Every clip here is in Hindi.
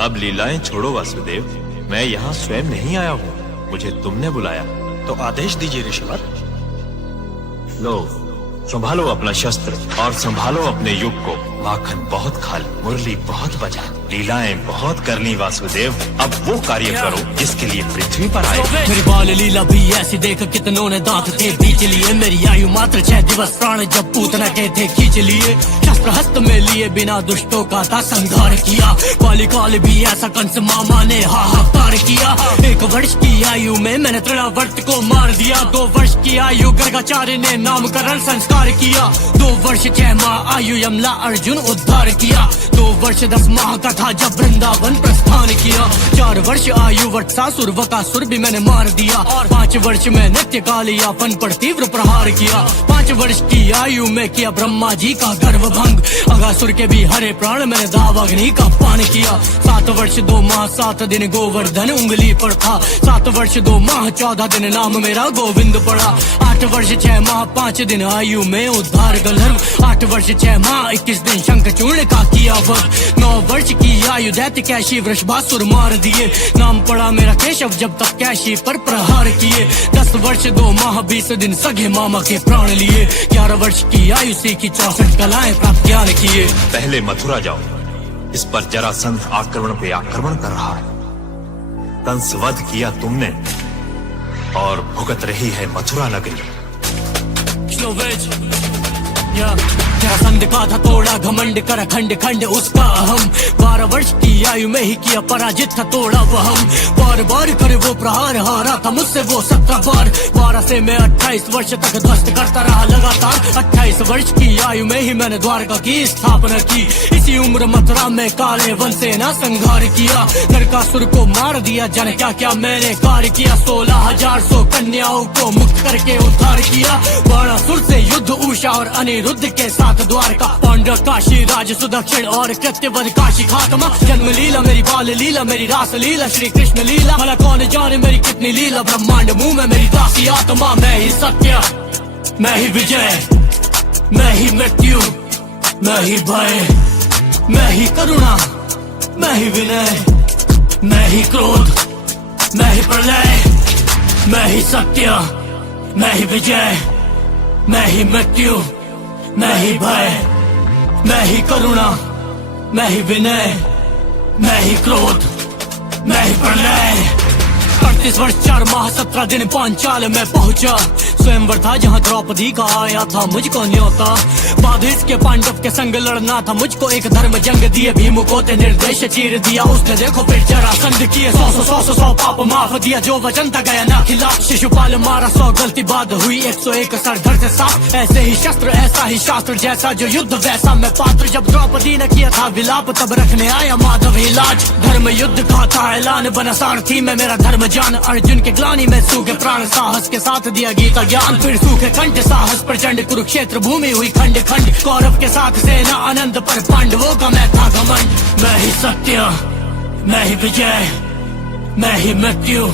अब लीलाएं छोड़ो वासुदेव, मैं यहाँ स्वयं नहीं आया हूँ, मुझे तुमने बुलाया। तो आदेश दीजिए ऋषिवर। लो, संभालो अपना शस्त्र और संभालो अपने युग को। माखन बहुत खा ली, मुरली बहुत बजा, लीलाएं बहुत कर ली वासुदेव। अब वो कार्य करो जिसके लिए पृथ्वी पर आए। मेरी बाल लीला भी ऐसी देख कितनों ने दांत थे बीच लिए। मेरी आयु मात्र 6 दिवस, प्राण जब पूतना के थे खींच लिए। शस्त्र हस्त में लिए बिना दुष्टों का था संहार किया। काली काल भी ऐसा कंस मामा ने हाहाकार किया। 1 वर्ष की आयु में मैंने तृणावर्त को मार दिया। 2 वर्ष की आयु गर्गाचार्य ने नामकरण संस्कार किया। 2 वर्ष 6 माह आयु यमला अर्जुन उद्धार किया। 2 वर्ष 10 माह का था जब वृंदावन प्रस्थान किया। 4 वर्ष आयु वत्सासुर वकासुर भी मैंने मार दिया। और 5 वर्ष में नित्य कालियापन पर तीव्र प्रहार किया। 5 वर्ष की आयु में किया ब्रह्मा जी का गर्भ भंग। अगासुर के भी हरे प्राण मैंने दावाग्नि का पान किया। 7 वर्ष 2 माह 7 दिन गोवर्धन उंगली पर था। 7 वर्ष 2 माह 14 दिन नाम मेरा गोविंद पड़ा। 8 वर्ष 6 माह 5 दिन आयु में उद्धार गंधर्व। 8 वर्ष 6 माह 21 दिन शंखचूर्ण का किया वध। 9 वर्ष की आयु दैत्य कैशी वृषभासुर मार दिए। नाम पड़ा मेरा केशव जब तक कैशी पर प्रहार किए। 10 वर्ष 2 माह 20 दिन सगे मामा के प्राण लिए। 11 वर्ष की आयु सीखी 64 कलाएं प्राप्त ज्ञान किए। पहले मथुरा जाओ, इस पर जरासंध आक्रमण पे आक्रमण कर रहा है। कंस वध किया तुमने और भुगत रही है मथुरा नगरी। जरासंध का था तोड़ा घमंड कर खंड खंड उसका अहम। 12 वर्ष की आयु में ही किया पराजित था तोड़ा वहम। बार बार करे वो प्रहार, हारा था मुझसे वो 17 बार। 12 से मैं 28 वर्ष तक ध्वस्त करता रहा लगातार। 28 वर्ष की आयु में ही मैंने द्वारका की स्थापना की। इसी उम्र मथुरा में काले वन से ना संहार किया। नरकासुर को मार दिया, जाने क्या क्या मैंने कार्य किया। 16,100 कन्याओं को मुक्त करके उद्धार किया। बाणासुर से युद्ध उषा और अनिरुद्ध के साथ द्वारका। पांडव काशी राज सुदक्षिण और कृत्यवध काशी खात्मा। जन्म लीला मेरी, बाल लीला मेरी, रास लीला श्री कृष्ण लीला। भला कौन जाने मेरी कितनी लीला। ब्रह्मांड मुंह में मेरी दासी आत्मा। मैं ही सत्य, मैं ही विजय, मैं ही मृत्यु, मैं ही भय, मैं ही करुणा, मैं ही विनय, मैं ही क्रोध, मैं ही प्रलय, मैं ही सत्य, मैं ही विजय, मैं ही मृत्यु, मैं ही भय, मैं ही करुणा, मैं ही विनय, मैं ही क्रोध, मैं ही प्रलय। 38 वर्ष 4 माह 17 दिन पांचाल में पहुंचा। स्वयंवर था जहां द्रौपदी का आया था मुझको न्योता। बाद इसके पांडव के संग लड़ना था मुझको एक धर्म जंग दिए। भीम को ते निर्देश चीर दिया उसने, देखो फिर जरासंध किए। 100 पाप माफ दिया, जो वचन था गया ना खिलाफ। शिशुपाल मारा 100 गलती बाद हुई 101 सरधर से साफ। ऐसे ही शस्त्र ऐसा ही शास्त्र, जैसा जो युद्ध वैसा मैं पात्र। जब द्रौपदी ने किया था विलाप तब रखने आया माधव इलाज। धर्म युद्ध का था ऐलान, बना सारथी में मेरा धर्म जान। अर्जुन के ग्लानी में सूखे प्राण, साहस के साथ दिया गीता ज्ञान। फिर सूखे कंठ साहस प्रचंड, कुरुक्षेत्र भूमि हुई खंड खंड। कौरव के साथ सेना आनंद पर पांडवों का मैं था घमंड। मैं ही सत्य, मैं ही विजय, मैं ही मृत्यु,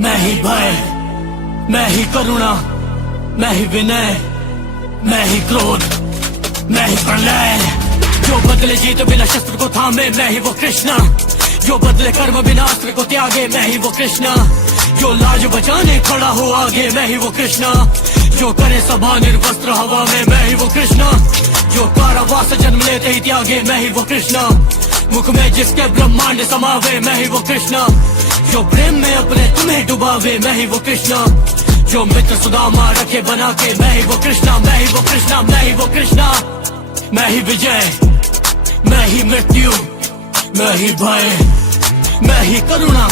मैं ही भय, मैं ही करुणा, मैं ही विनय, मैं ही क्रोध, मैं ही प्रलय। जो बदले जीत बिना शस्त्र को थामे, मैं ही वो कृष्णा। जो बदले कर्म बिना अस्त्र को त्यागे, मैं ही वो कृष्णा। जो लाज बचाने खड़ा हो आगे, मैं ही वो कृष्णा। जो करे सभा निर्वस्त्र हवा में, मैं ही वो कृष्णा। जो कारावास जन्म लेते ही त्यागे, मैं ही वो कृष्णा। मुख में जिसके ब्रह्मांड समावे, मैं ही वो कृष्णा। जो प्रेम में अपने तुम्हें डुबावे, मैं ही वो कृष्णा। जो मित्र सुदामा रखे बना के, मैं ही वो कृष्णा, मैं ही वो कृष्णा, मैं ही वो कृष्णा। मैं ही विजय, मैं ही मृत्यु, मैं ही भय, मैं ही करुणा,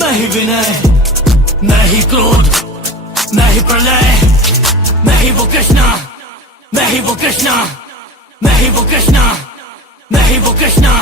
मैं ही विनय, मैं ही क्रोध, मैं ही प्रलय। मैं ही वो कृष्णा, मैं ही वो कृष्णा, मैं ही वो कृष्णा, मैं ही वो कृष्णा।